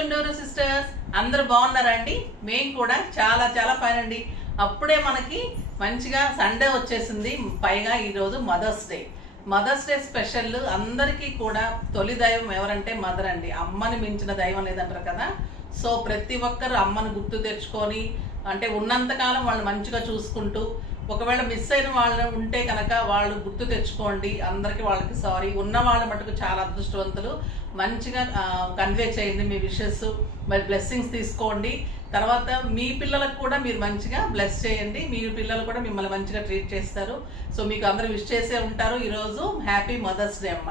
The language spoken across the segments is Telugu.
చుండూరు సిస్టర్స్ అందరూ బాగున్నారండి. మేము కూడా చాలా చాలా ఫైన్ అండి. అప్పుడే మనకి మంచిగా సండే వచ్చేసింది. పైగా ఈరోజు మదర్స్ డే స్పెషల్. అందరికీ కూడా తొలి దైవం ఎవరంటే మదర్ అండి. అమ్మని మించిన దైవం లేదంటారు కదా. సో ప్రతి ఒక్కరు అమ్మను గుర్తు తెచ్చుకొని, అంటే ఉన్నంతకాలం వాళ్ళు మంచిగా చూసుకుంటూ, ఒకవేళ మిస్ అయిన వాళ్ళు ఉంటే కనుక వాళ్ళు గుర్తు తెచ్చుకోండి. అందరికి వాళ్ళకి సారీ. ఉన్న వాళ్ళ మటుకు చాలా అదృష్టవంతులు. మంచిగా కన్వే చేయండి మీ విషెస్, మరి బ్లెస్సింగ్స్ తీసుకోండి. తర్వాత మీ పిల్లలకు కూడా మీరు మంచిగా బ్లెస్ చేయండి. మీ పిల్లలు కూడా మిమ్మల్ని మంచిగా ట్రీట్ చేస్తారు. సో మీకు అందరూ విష్ చేసే ఉంటారు. ఈరోజు హ్యాపీ మదర్స్ డే అమ్మ.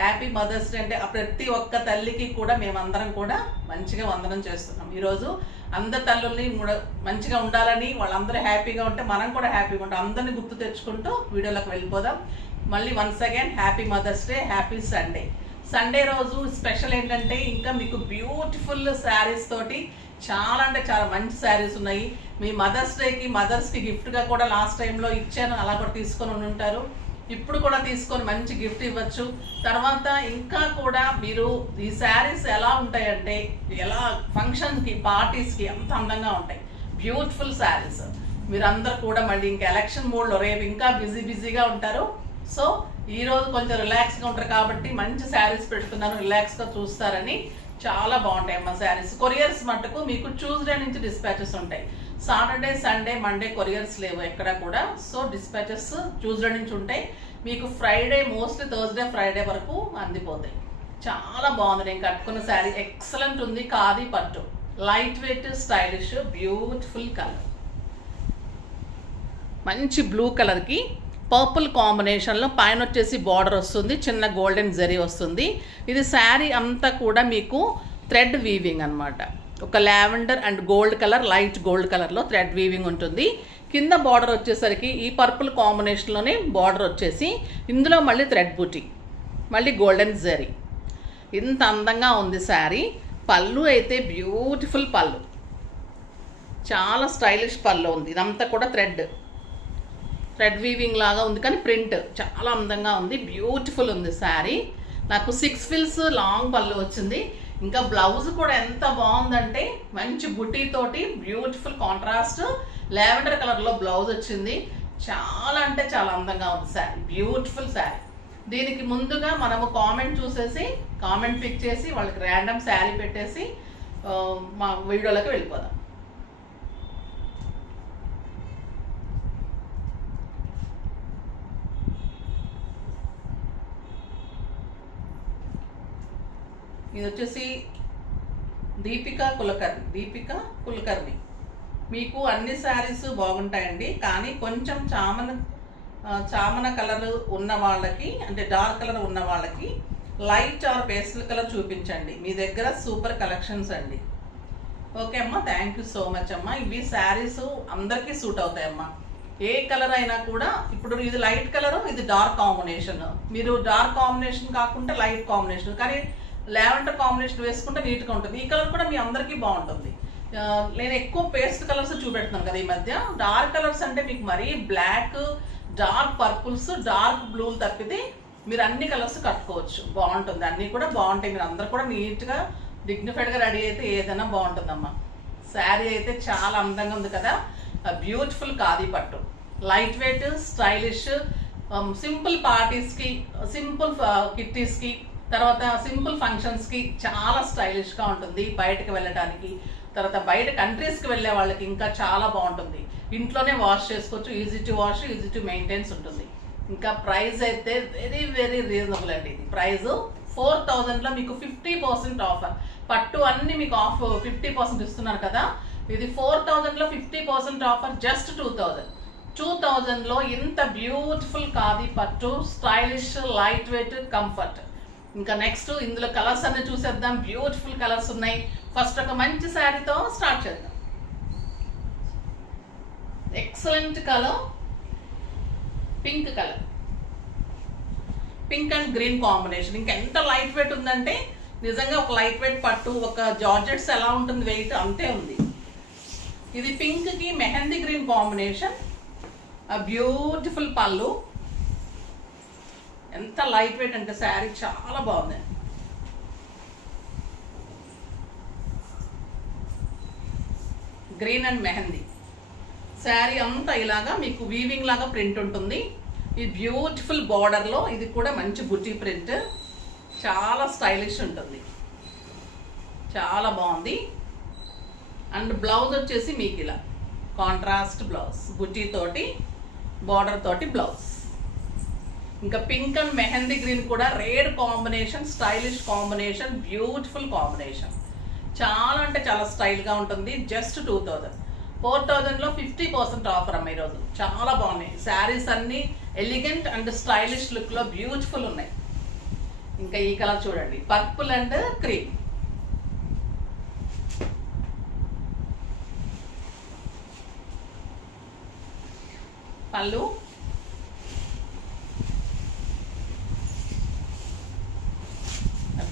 హ్యాపీ మదర్స్ డే అంటే ప్రతి ఒక్క తల్లికి కూడా మేమందరం కూడా మంచిగా వందనం చేస్తున్నాం. ఈరోజు అందరి తల్లుల్ని మంచిగా ఉండాలని, వాళ్ళందరూ హ్యాపీగా ఉంటే మనం కూడా హ్యాపీగా ఉంటాం. అందరినీ గుర్తు తెచ్చుకుంటూ వీడియోలోకి వెళ్ళిపోదాం. మళ్ళీ once again happy Mother's Day, happy Sunday. Sunday రోజు స్పెషల్ ఏంటంటే ఇంకా మీకు బ్యూటిఫుల్ శారీస్ తోటి చాలా అంటే చాలా మంచి శారీస్ ఉన్నాయి. మీ మదర్స్ డేకి మదర్స్కి గిఫ్ట్గా కూడా లాస్ట్ టైంలో ఇచ్చాను, అలా కూడా తీసుకొని ఉంటారు. ఇప్పుడు కూడా తీసుకొని మంచి గిఫ్ట్ ఇవ్వచ్చు. తర్వాత ఇంకా కూడా మీరు ఈ శారీస్ ఎలా ఉంటాయంటే ఎలా ఫంక్షన్స్కి, పార్టీస్కి అంత అందంగా ఉంటాయి. బ్యూటిఫుల్ శారీస్. మీరందరూ కూడా మళ్ళీ ఇంకా ఎలక్షన్ మూడ్లో రేపు ఇంకా బిజీగా ఉంటారు. సో ఈరోజు కొంచెం రిలాక్స్గా ఉంటారు కాబట్టి మంచి శారీస్ పెడుతున్నాను, రిలాక్స్గా చూస్తారని. చాలా బాగుంటాయి అమ్మ శారీస్. కొరియర్స్ మట్టుకు మీకు ట్యూస్డే నుంచి డిస్పాచెస్ ఉంటాయి. సాటర్డే, సండే, మండే కొరియర్స్ లేవు ఎక్కడ కూడా. సో డిస్పాచెస్ ట్యూస్డే నుంచి ఉంటాయి. మీకు ఫ్రైడే, మోస్ట్లీ థర్స్డే, ఫ్రైడే వరకు అందిపోతాయి. చాలా బాగుంది. నేను కట్టుకున్న శారీ ఎక్సలెంట్ ఉంది. ఖాదీ పట్టు, light weight, stylish, beautiful colour. మంచి బ్లూ కలర్కి పర్పుల్ కాంబినేషన్లో పైన వచ్చేసి బార్డర్ వస్తుంది, చిన్న గోల్డెన్ జరీ వస్తుంది. ఇది శారీ అంతా కూడా మీకు థ్రెడ్ వీవింగ్ అనమాట. ఒక lavender and gold colour, light gold కలర్లో థ్రెడ్ వీవింగ్ ఉంటుంది. కింద బార్డర్ వచ్చేసరికి ఈ పర్పుల్ కాంబినేషన్లోనే బార్డర్ వచ్చేసి ఇందులో మళ్ళీ థ్రెడ్ బూటీ, మళ్ళీ గోల్డెన్ జరీ. ఇంత అందంగా ఉంది శారీ. పళ్ళు అయితే బ్యూటిఫుల్ పళ్ళు, చాలా స్టైలిష్ పళ్ళు ఉంది. ఇదంతా కూడా థ్రెడ్ వీవింగ్ లాగా ఉంది, కానీ ప్రింట్ చాలా అందంగా ఉంది. బ్యూటిఫుల్ ఉంది శారీ. నాకు 6 ఫిల్స్ లాంగ్ పళ్ళు వచ్చింది. ఇంకా బ్లౌజ్ కూడా ఎంత బాగుందంటే మంచి బుటీ తోటి బ్యూటిఫుల్ కాంట్రాస్ట్ లావెండర్ కలర్లో బ్లౌజ్ వచ్చింది. చాలా అంటే చాలా అందంగా ఉంది శారీ. బ్యూటిఫుల్ శారీ. దీనికి ముందుగా మనము కామెంట్ చూసేసి, కామెంట్ పిక్ చేసి వాళ్ళకి ర్యాండమ్ శారీ పెట్టేసి మా వీడియోలోకి వెళ్ళిపోదాం. ఇది వచ్చేసి దీపికా కులకర్ణి. మీకు అన్ని శారీస్ బాగుంటాయండి, కానీ కొంచెం చామన కలర్ ఉన్న వాళ్ళకి, అంటే డార్క్ కలర్ ఉన్న వాళ్ళకి లైట్ ఆర్ పేస్టల్ కలర్ చూపించండి. మీ దగ్గర సూపర్ కలెక్షన్స్ అండి. ఓకే అమ్మా, థ్యాంక్ యూ సో మచ్ అమ్మా. ఇవి శారీస్ అందరికీ సూట్ అవుతాయమ్మా. ఏ కలర్ అయినా కూడా. ఇప్పుడు ఇది లైట్ కలర్, ఇది డార్క్ కాంబినేషన్. మీరు డార్క్ కాంబినేషన్ కాకుండా లైట్ కాంబినేషన్, కానీ లావెండర్ కాంబినేషన్ వేసుకుంటే నీట్గా ఉంటుంది. ఈ కలర్ కూడా మీ అందరికీ బాగుంటుంది. నేను ఎక్కువ పేస్ట్ కలర్స్ చూపెడుతున్నాను కదా ఈ మధ్య. డార్క్ కలర్స్ అంటే మీకు మరీ బ్లాక్, డార్క్ పర్పుల్స్, డార్క్ బ్లూలు తప్పితే మీరు అన్ని కలర్స్ కట్టుకోవచ్చు. బాగుంటుంది, అన్నీ కూడా బాగుంటాయి. మీరు అందరు కూడా నీట్గా డిగ్నిఫైడ్గా రెడీ అయితే ఏదైనా బాగుంటుందమ్మా. శారీ అయితే చాలా అందంగా ఉంది కదా. బ్యూటిఫుల్ ఖాదీ పట్టు, లైట్ వెయిట్, స్టైలిష్, సింపుల్ పార్టీస్కి, సింపుల్ కిట్టీస్కి, తర్వాత సింపుల్ ఫంక్షన్స్కి చాలా స్టైలిష్గా ఉంటుంది. బయటకు వెళ్ళడానికి, తర్వాత బయట కంట్రీస్కి వెళ్ళే వాళ్ళకి ఇంకా చాలా బాగుంటుంది. ఇంట్లోనే వాష్ చేసుకోవచ్చు. Easy to wash, easy to maintains ఉంటుంది. ఇంకా ప్రైస్ అయితే వెరీ వెరీ రీజనబుల్ అండి. ఇది ప్రైస్ 4000లో మీకు 50% ఆఫర్. పట్టు అన్ని మీకు ఆఫ్ 50% ఇస్తున్నారు కదా. ఇది 4000లో 50% ఆఫర్, జస్ట్ 2000లో ఇంత బ్యూటిఫుల్ ఖాదీ పట్టు, స్టైలిష్, లైట్ వెయిట్, కంఫర్ట్. ఇంకా నెక్స్ట్ ఇందులో కలర్స్ అన్ని చూసేద్దాం. బ్యూటిఫుల్ కలర్స్ ఉన్నాయి. ఫస్ట్ ఒక మంచి శారీతో స్టార్ట్ చేద్దాం. Excellent colour, pink colour, pink and green combination. ఇంకా ఎంత లైట్ వెయిట్ ఉందంటే నిజంగా ఒక లైట్ వెయిట్ పట్టు, ఒక జార్జెట్స్ ఎలా ఉంటుంది వెయిట్ అంతే ఉంది. ఇది పింక్ కి మెహందీ గ్రీన్ కాంబినేషన్. బ్యూటిఫుల్ పళ్ళు, ఎంత లైట్ వెయిట్ అంటే శారీ చాలా బాగుంది. Green and mehndi. శారీ అంతా ఇలాగా మీకు వీవింగ్ లాగా ప్రింట్ ఉంటుంది. ఈ బ్యూటిఫుల్ బార్డర్లో ఇది కూడా మంచి బుటీ ప్రింట్, చాలా స్టైలిష్ ఉంటుంది, చాలా బాగుంది. అండ్ బ్లౌజ్ వచ్చేసి మీకు ఇలా కాంట్రాస్ట్ బ్లౌజ్, బుటీ తోటి బార్డర్ తోటి బ్లౌజ్. ఇంకా పింక్ అండ్ మెహందీ గ్రీన్ కూడా rare combination, stylish combination, beautiful combination. చాలా అంటే చాలా స్టైల్గా ఉంటుంది. జస్ట్ 2000. 4000లో 50% ఆఫర్ అమ్మ ఈరోజు. చాలా బాగున్నాయి శారీస్ అన్నీ, ఎలిగెంట్ అండ్ స్టైలిష్ లుక్లో బ్యూటిఫుల్ ఉన్నాయి. ఇంకా ఈ కలర్ చూడండి, పర్పుల్ అండ్ క్రీమ్. పళ్ళు,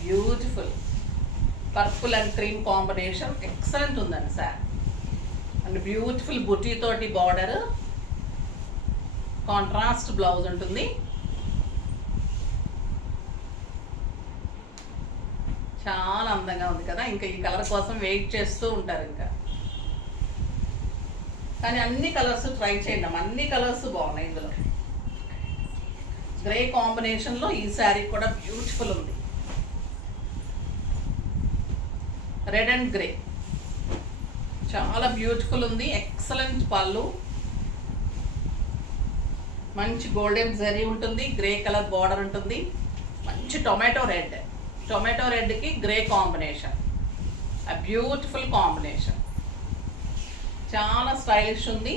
beautiful purple and cream combination, excellent ఉందండి సార్. అండ్ బ్యూటిఫుల్ బుటీ తోటి బార్డర్, కాంట్రాస్ట్ బ్లౌజ్ ఉంటుంది. చాలా అందంగా ఉంది కదా. ఇంకా ఈ కలర్ కోసం వెయిట్ చేస్తూ ఉంటారు ఇంకా. కానీ అన్ని కలర్స్ ట్రై చేయండి, అన్ని కలర్స్ బాగున్నాయి ఇందులో. గ్రే కాంబినేషన్లో ఈ శారీ కూడా బ్యూటిఫుల్ ఉంది. రెడ్ అండ్ గ్రే చాలా బ్యూటిఫుల్ ఉంది. ఎక్సలెంట్ పళ్ళు, మంచి గోల్డెన్ జరీ ఉంటుంది, గ్రే కలర్ బార్డర్ ఉంటుంది, మంచి టొమాటో రెడ్, టొమాటో రెడ్కి గ్రే కాంబినేషన్, ఆ బ్యూటిఫుల్ కాంబినేషన్, చాలా స్టైలిష్ ఉంది.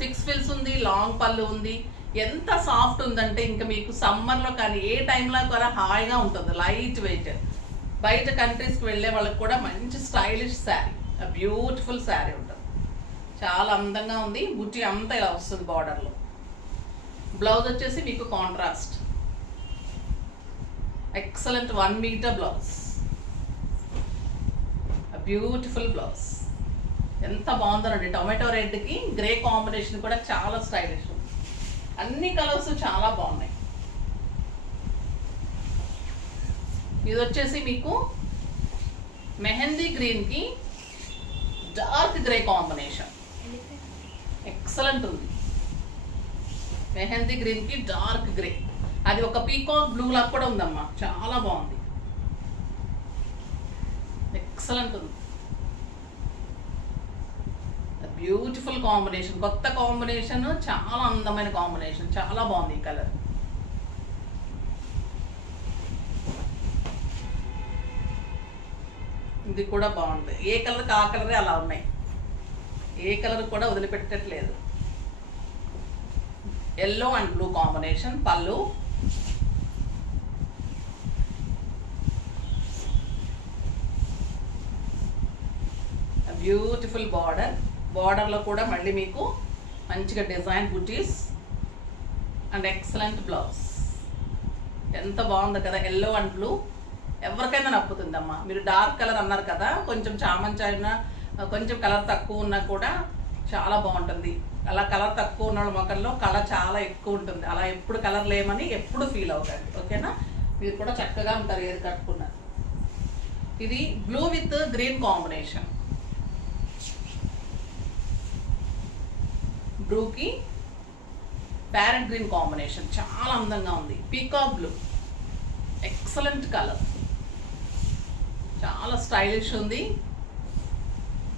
6 ఫిల్స్ ఉంది, లాంగ్ పళ్ళు ఉంది. ఎంత సాఫ్ట్ ఉందంటే ఇంకా మీకు సమ్మర్లో కానీ ఏ టైంలో కూడా హాయిగా ఉంటుంది, లైట్ వెయిట్. బయట కంట్రీస్కి వెళ్ళే వాళ్ళకి కూడా మంచి స్టైలిష్ శారీ, బ్యూటిఫుల్ శారీ ఉంటుంది, చాలా అందంగా ఉంది. బుట్టి అంతా ఇలా వస్తుంది బార్డర్లో. బ్లౌజ్ వచ్చేసి మీకు contrast, excellent 1 metre blouse, beautiful blouse. ఎంత బాగుందోనండి. టొమాటో రెడ్కి గ్రే కాంబినేషన్ కూడా చాలా స్టైలిష్ ఉంది. అన్ని కలర్స్ చాలా బాగున్నాయి. ఇది వచ్చేసి మీకు మెహందీ గ్రీన్కి డార్క్ గ్రే కాంబినేషన్, ఎక్సలెంట్ ఉంది. మెహందీ గ్రీన్కి డార్క్ గ్రే, అది ఒక పీకాక్ బ్లూ లాగా కూడా ఉందమ్మా, చాలా బాగుంది, ఎక్సలెంట్ ఉంది. బ్యూటిఫుల్ కాంబినేషన్, కొత్త కాంబినేషన్, చాలా అందమైన కాంబినేషన్, చాలా బాగుంది ఈ కలర్. ఇది కూడా బాగుంది. ఏ కలర్కి ఆ కలరే అలా ఉన్నాయి, ఏ కలర్ కూడా వదిలిపెట్టట్లేదు. Yellow and blue combination. పళ్ళు, బ్యూటిఫుల్ బార్డర్, బార్డర్లో కూడా మళ్ళీ మీకు మంచిగా design buttis and excellent blouse. ఎంత బాగుంది కదా, ఎల్లో అండ్ బ్లూ. ఎవరికైనా నప్పుతుందమ్మా. మీరు డార్క్ కలర్ అన్నారు కదా, కొంచెం చామంచాయినా కొంచెం కలర్ తక్కువ ఉన్నా కూడా చాలా బాగుంటుంది. అలా కలర్ తక్కువ ఉన్న మొక్కల్లో కలర్ చాలా ఎక్కువ ఉంటుంది. అలా ఎప్పుడు కలర్ లేమని ఎప్పుడు ఫీల్ అవుతుంది, ఓకేనా. మీరు కూడా చక్కగా ఉంటారు ఏది కట్టుకున్నారు. ఇది బ్లూ విత్ గ్రీన్ కాంబినేషన్, బ్లూకి ప్యారెట్ గ్రీన్ కాంబినేషన్, చాలా అందంగా ఉంది. పీకాక్ బ్లూ, ఎక్సలెంట్ కలర్, చాలా స్టైలిష్ ఉంది.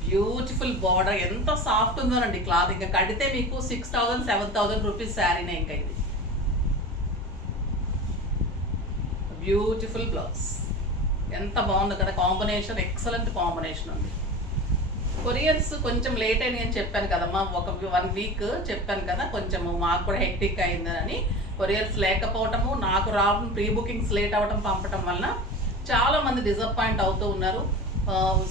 బ్యూటిఫుల్ బార్డర్, ఎంత సాఫ్ట్ ఉందోనండి క్లాత్. ఇంకా కడితే మీకు 6000 7000 రూపీస్ శారీనే ఇంకా ఇది. బ్యూటిఫుల్ బ్లౌజ్, ఎంత బాగుంది కదా కాంబినేషన్, ఎక్సలెంట్ కాంబినేషన్ ఉంది. కొరియర్స్ కొంచెం లేట్ అయింది అని చెప్పాను కదమ్మా, ఒక 1 వీక్ చెప్పాను కదా, కొంచెం మాకు కూడా హెక్టిక్ అయిందని. కొరియర్స్ లేకపోవటము, నాకు రావడం, ప్రీ బుకింగ్స్ లేట్ అవ్వడం, పంపడం వలన చాలా మంది డిసప్పాయింట్ అవుతూ ఉన్నారు.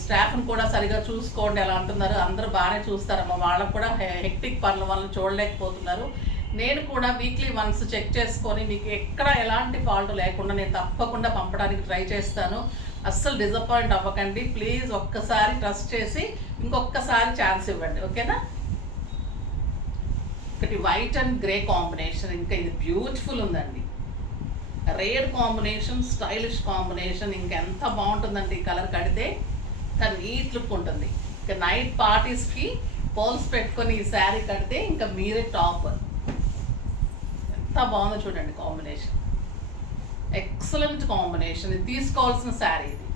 స్టాఫ్ని కూడా సరిగా చూసుకోండి అలా అంటున్నారు. అందరూ బాగానే చూస్తారమ్మా, వాళ్ళకు కూడా హెక్టిక్ పనుల వల్ల చూడలేకపోతున్నారు. నేను కూడా వీక్లీ వన్స్ చెక్ చేసుకొని మీకు ఎక్కడ ఎలాంటి ఫాల్ట్ లేకుండా నేను తప్పకుండా పంపడానికి ట్రై చేస్తాను. అస్సలు డిసప్పాయింట్ అవ్వకండి ప్లీజ్. ఒక్కసారి ట్రస్ట్ చేసి ఇంకొకసారి ఛాన్స్ ఇవ్వండి, ఓకేనా. ఒకటి వైట్ అండ్ గ్రే కాంబినేషన్, ఇంకా ఇది బ్యూటిఫుల్ ఉందండి. రేర్ కాంబినేషన్, స్టైలిష్ కాంబినేషన్, ఇంకా ఎంత బాగుంటుందండి ఈ కలర్ కడితే. నీట్ లుక్ ఉంటుంది. ఇక నైట్ పార్టీస్కి పోల్స్ పెట్టుకొని ఈ శారీ కడితే ఇంకా మీరే టాప్. ఎంత బాగుందో చూడండి కాంబినేషన్, ఎక్సలెంట్ కాంబినేషన్. ఇది తీసుకోవాల్సిన శారీ, ఇది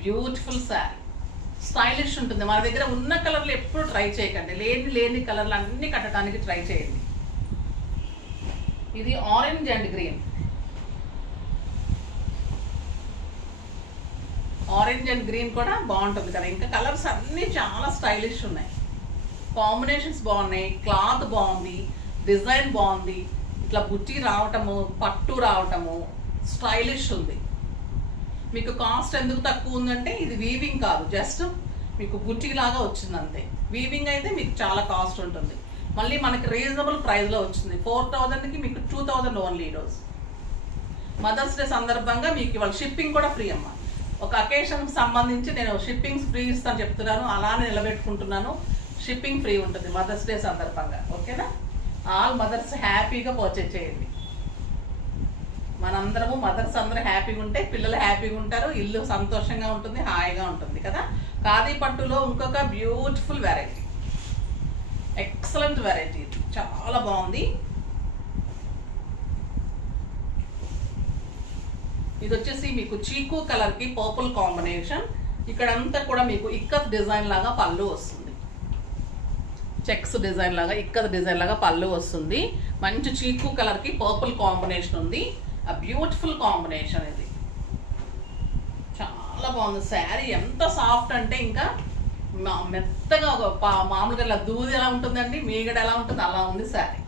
బ్యూటిఫుల్ శారీ, స్టైలిష్ ఉంటుంది. మన దగ్గర ఉన్న కలర్లు ఎప్పుడు ట్రై చేయకండి, లేని కలర్లు అన్ని కట్టడానికి ట్రై చేయండి. ఇది orange and green, orange and green కూడా బాగుంటుంది కదా. ఇంకా కలర్స్ అన్నీ చాలా స్టైలిష్ ఉన్నాయి, కాంబినేషన్స్ బాగున్నాయి, క్లాత్ బాగుంది, డిజైన్ బాగుంది, ఇట్లా బుట్టి రావటము, పట్టు రావటము, స్టైలిష్ ఉంది. మీకు కాస్ట్ ఎందుకు తక్కువ ఉందంటే ఇది వీవింగ్ కాదు, జస్ట్ మీకు బుట్టి లాగా వచ్చింది అంతే. వీవింగ్ అయితే మీకు చాలా కాస్ట్ ఉంటుంది. మళ్ళీ మనకి రీజనబుల్ ప్రైస్లో వచ్చింది. 4000కి మీకు 2000 ఓన్లీ. ఈరోజు మదర్స్ డే సందర్భంగా మీకు ఇవాళ షిప్పింగ్ కూడా ఫ్రీ అమ్మ. ఒక అకేషన్కి సంబంధించి నేను షిప్పింగ్ ఫ్రీ ఇస్తాను చెప్తున్నాను, అలానే నిలబెట్టుకుంటున్నాను. షిప్పింగ్ ఫ్రీ ఉంటుంది మదర్స్ డే సందర్భంగా, ఓకేనా? ఆల్ మదర్స్ హ్యాపీగా పర్చేజ్ చేయండి. మనందరము మదర్స్ అందరూ హ్యాపీగా ఉంటే పిల్లలు హ్యాపీగా ఉంటారు, ఇల్లు సంతోషంగా ఉంటుంది, హాయిగా ఉంటుంది కదా. ఖాదీ పట్టులో ఇంకొక బ్యూటిఫుల్ వెరైటీ, ఎక్సలెంట్ వెరైటీ, చాలా బాగుంది. ఇది వచ్చేసి మీకు చీకు కలర్కి పర్పుల్ కాంబినేషన్. ఇక్కడంతా కూడా మీకు ఇక్కత్ డిజైన్ లాగా పళ్ళు వస్తుంది, చెక్స్ డిజైన్ లాగా, ఇక్కత్ డిజైన్ లాగా పళ్ళు వస్తుంది. మంచి చీకు కలర్కి పర్పుల్ కాంబినేషన్ ఉంది. ఆ బ్యూటిఫుల్ కాంబినేషన్ ఇది, చాలా బాగుంది శారీ. ఎంత సాఫ్ట్ అంటే ఇంకా మెత్తగా, మామూలుగా ఇలా దూది ఎలా ఉంటుందండి, మీగడ ఎలా ఉంటుంది అలా ఉంది శారీ.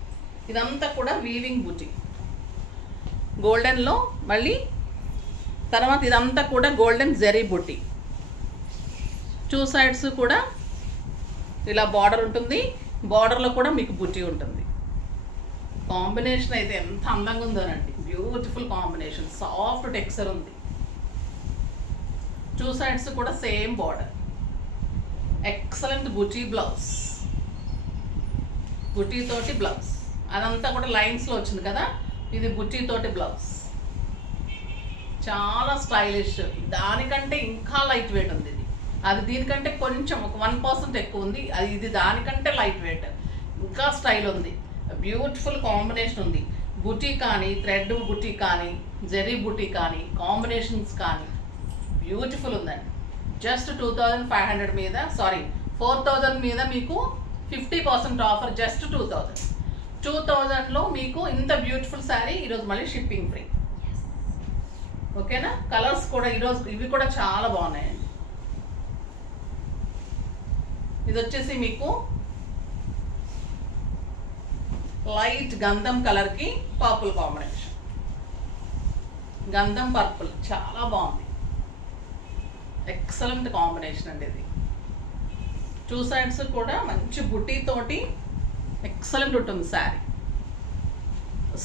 ఇదంతా కూడా వీవింగ్ బుటీ గోల్డెన్లో. మళ్ళీ తర్వాత ఇదంతా కూడా గోల్డెన్ జరీ బుటీ, 2 సైడ్స్ కూడా ఇలా బార్డర్ ఉంటుంది, బార్డర్లో కూడా మీకు బుటీ ఉంటుంది. కాంబినేషన్ అయితే ఎంత అందంగా ఉందోనండి, బ్యూటిఫుల్ కాంబినేషన్, సాఫ్ట్ టెక్స్చర్ ఉంది. 2 సైడ్స్ కూడా సేమ్ బార్డర్, ఎక్సలెంట్ బుటీ బ్లౌజ్, బుటీ తోటి బ్లౌజ్. అదంతా కూడా లైన్స్లో వచ్చింది కదా, ఇది బుటీ తోటి బ్లౌజ్, చాలా స్టైలిష్. దానికంటే ఇంకా లైట్ వెయిట్ ఉంది ఇది, అది దీనికంటే కొంచెం ఒక 1% ఎక్కువ ఉంది. ఇది దానికంటే లైట్ వెయిట్, ఇంకా స్టైల్ ఉంది, బ్యూటిఫుల్ కాంబినేషన్ ఉంది. బుటీ కానీ, థ్రెడ్ బుటీ కానీ, జెరీ బుటీ కానీ, కాంబినేషన్స్ కానీ బ్యూటిఫుల్ ఉందండి. జస్ట్ 2500 మీద, సారీ 4000 మీద మీకు 50% ఆఫర్, జస్ట్ 2000లో మీకు ఇంత బ్యూటిఫుల్ శారీ. ఈరోజు మళ్ళీ షిప్పింగ్ ఫ్రీ, ఓకేనా? కలర్స్ కూడా ఈరోజు ఇవి కూడా చాలా బాగున్నాయండి. ఇది వచ్చేసి మీకు లైట్ గంధం కలర్కి పర్పుల్ కాంబినేషన్, గంధం పర్పుల్, చాలా బాగుంది, ఎక్సలెంట్ కాంబినేషన్ అండి ఇది. 2 సైడ్స్ కూడా మంచి బుటీ తోటి ఎక్సలెంట్ ఉంటుంది sari,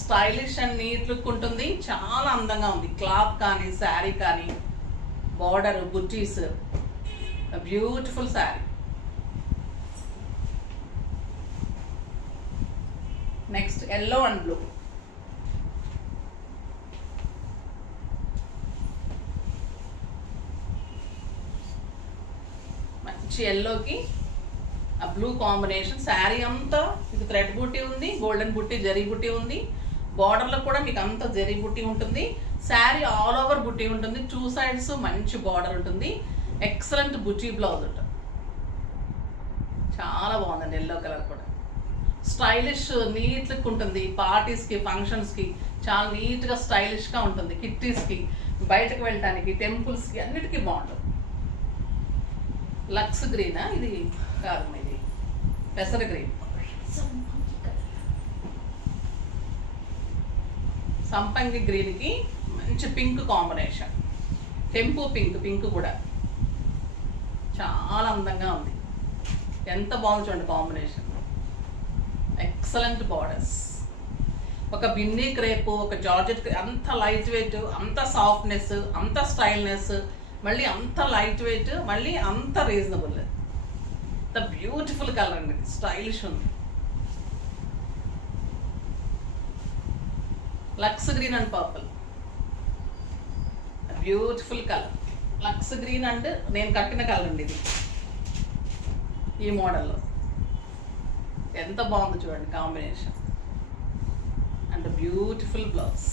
stylish and neat look ఉంటుంది, చాలా అందంగా ఉంది. క్లాత్ కానీ, శారీ కానీ, border, buttis, beautiful sari. Next yellow and blue, మంచి ఎల్లోకి ఆ బ్లూ కాంబినేషన్. శారీ అంతా ఇది థ్రెడ్ బుట్టి ఉంది, గోల్డెన్ బుట్టి, జరీ బుట్టి ఉంది. బార్డర్లో కూడా మీకు అంతా జరీ బుట్టి ఉంటుంది. శారీ ఆల్ ఓవర్ బుట్టి ఉంటుంది, 2 సైడ్స్ మంచి బార్డర్ ఉంటుంది, ఎక్సలెంట్ బుట్టి బ్లౌజ్ ఉంటుంది. చాలా బాగుందండి ఎల్లో కలర్ కూడా, స్టైలిష్ నీట్ లుక్ ఉంటుంది. పార్టీస్కి, ఫంక్షన్స్కి చాలా నీట్గా స్టైలిష్గా ఉంటుంది. కిట్టీస్కి, బయటకు వెళ్ళడానికి, టెంపుల్స్కి అన్నిటికీ బాగుంటుంది. లక్స్ గ్రీనా ఇది? కాదు, ఇది పెసర గ్రీన్, సంపంగి గ్రీన్కి మంచి పింక్ కాంబినేషన్, టెంపు పింక్, పింక్ కూడా చాలా అందంగా ఉంది. ఎంత బాగుంది చూడండి కాంబినేషన్, ఎక్సలెంట్ బార్డర్స్. ఒక బిన్నీ క్రేపు, ఒక జార్జెట్, అంత లైట్ వెయిట్, అంత సాఫ్ట్నెస్, అంత స్టైల్నెస్, మళ్ళీ అంత లైట్ వెయిట్, మళ్ళీ అంత రీజనబుల్. అంత బ్యూటిఫుల్ కలర్ అండి, స్టైలిష్ ఉంది. Lux green and purple, beautiful colour. Lux green and నేను కట్టిన కలర్ అండి ఇది. ఈ మోడల్లో ఎంత బాగుంది చూడండి combination. And beautiful blouse.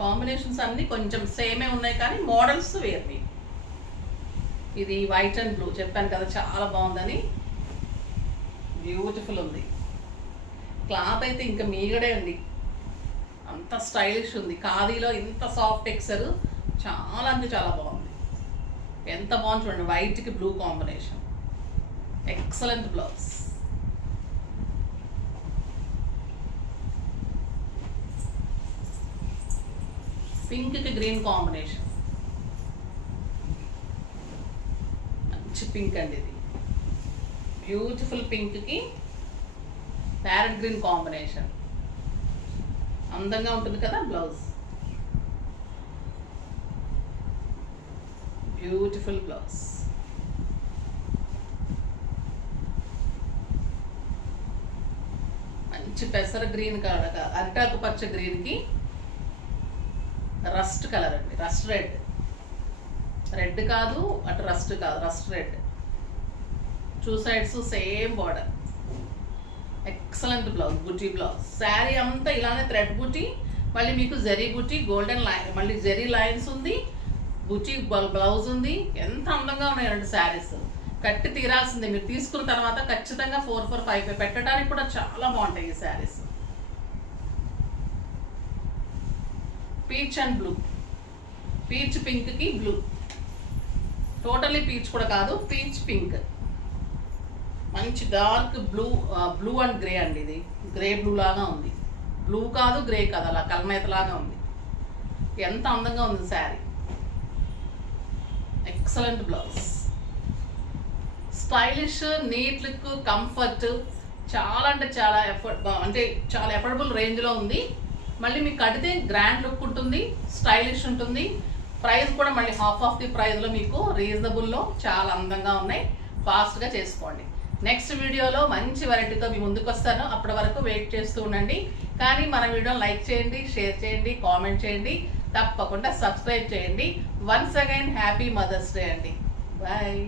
Combinations అన్నీ కొంచెం సేమే ఉన్నాయి కానీ మోడల్స్ వేరు. ఇది వైట్ అండ్ బ్లూ చెప్పాను కదా చాలా బాగుందని. బ్యూటిఫుల్ ఉంది. క్లాత్ అయితే ఇంకా మీగడే ఉంది, అంత స్టైలిష్ ఉంది. ఖాదీలో ఇంత సాఫ్ట్ టెక్స్చర్ చాలా అంటే చాలా బాగుంది. ఎంత బాగుంది చూడండి, వైట్కి బ్లూ కాంబినేషన్. Excellent blouse. పింక్కి గ్రీన్ కాంబినేషన్. మంచి పింక్ అండి ఇది. బ్యూటిఫుల్ పింక్కి ప్యారెట్ గ్రీన్ కాంబినేషన్. అందంగా ఉంటుంది కదా బ్లౌజ్. Beautiful blouse. మంచి పెసర గ్రీన్ కలర్, అరిటాకు పచ్చ గ్రీన్కి రస్ట్ కలర్ అండి. Rust red. రెడ్ కాదు అటు రస్ట్ కాదు, rust red. 2 sides same border. Excellent blouse. బుటీ బ్లౌజ్. శారీ అంతా ఇలానే థ్రెడ్ బుటీ, మళ్ళీ మీకు జరీ బుటీ, గోల్డెన్ లైన్, మళ్ళీ జరీ లైన్స్ ఉంది, బుటీ బ్లౌజ్ ఉంది. ఎంత అందంగా ఉన్నాయి 2 శారీస్. కట్టి తీరాల్సిందే. మీరు తీసుకున్న తర్వాత ఖచ్చితంగా 4, 4, 5 పెట్టడానికి కూడా చాలా బాగుంటాయి ఈ saris. Peach and blue. Peach పింక్కి బ్లూ. టోటల్లీ పీచ్ కూడా కాదు, పీచ్ పింక్. మంచి డార్క్ బ్లూ అండ్ గ్రే అండి. ఇది గ్రే బ్లూ లాగా ఉంది. బ్లూ కాదు గ్రే కాదు, అలా కల్నేత లాగా ఉంది. ఎంత అందంగా ఉంది sari. Excellent blouse. Stylish, neat look, comfort. చాలా అంటే చాలా చాలా అఫోర్డబుల్ రేంజ్లో ఉంది. మళ్ళీ మీకు కడితే గ్రాండ్ లుక్ ఉంటుంది, స్టైలిష్ ఉంటుంది. ప్రైస్ కూడా మళ్ళీ హాఫ్ ఆఫ్ ది ప్రైస్లో మీకు రీజనబుల్లో చాలా అందంగా ఉన్నాయి. ఫాస్ట్గా చేసుకోండి. నెక్స్ట్ వీడియోలో మంచి వెరైటీతో మీ ముందుకు వస్తాను. అప్పటి వరకు వెయిట్ చేస్తూ ఉండండి. కానీ మన వీడియోని లైక్ చేయండి, షేర్ చేయండి, కామెంట్ చేయండి, తప్పకుండా సబ్స్క్రైబ్ చేయండి. Once again happy Mother's Day అండి. బాయ్.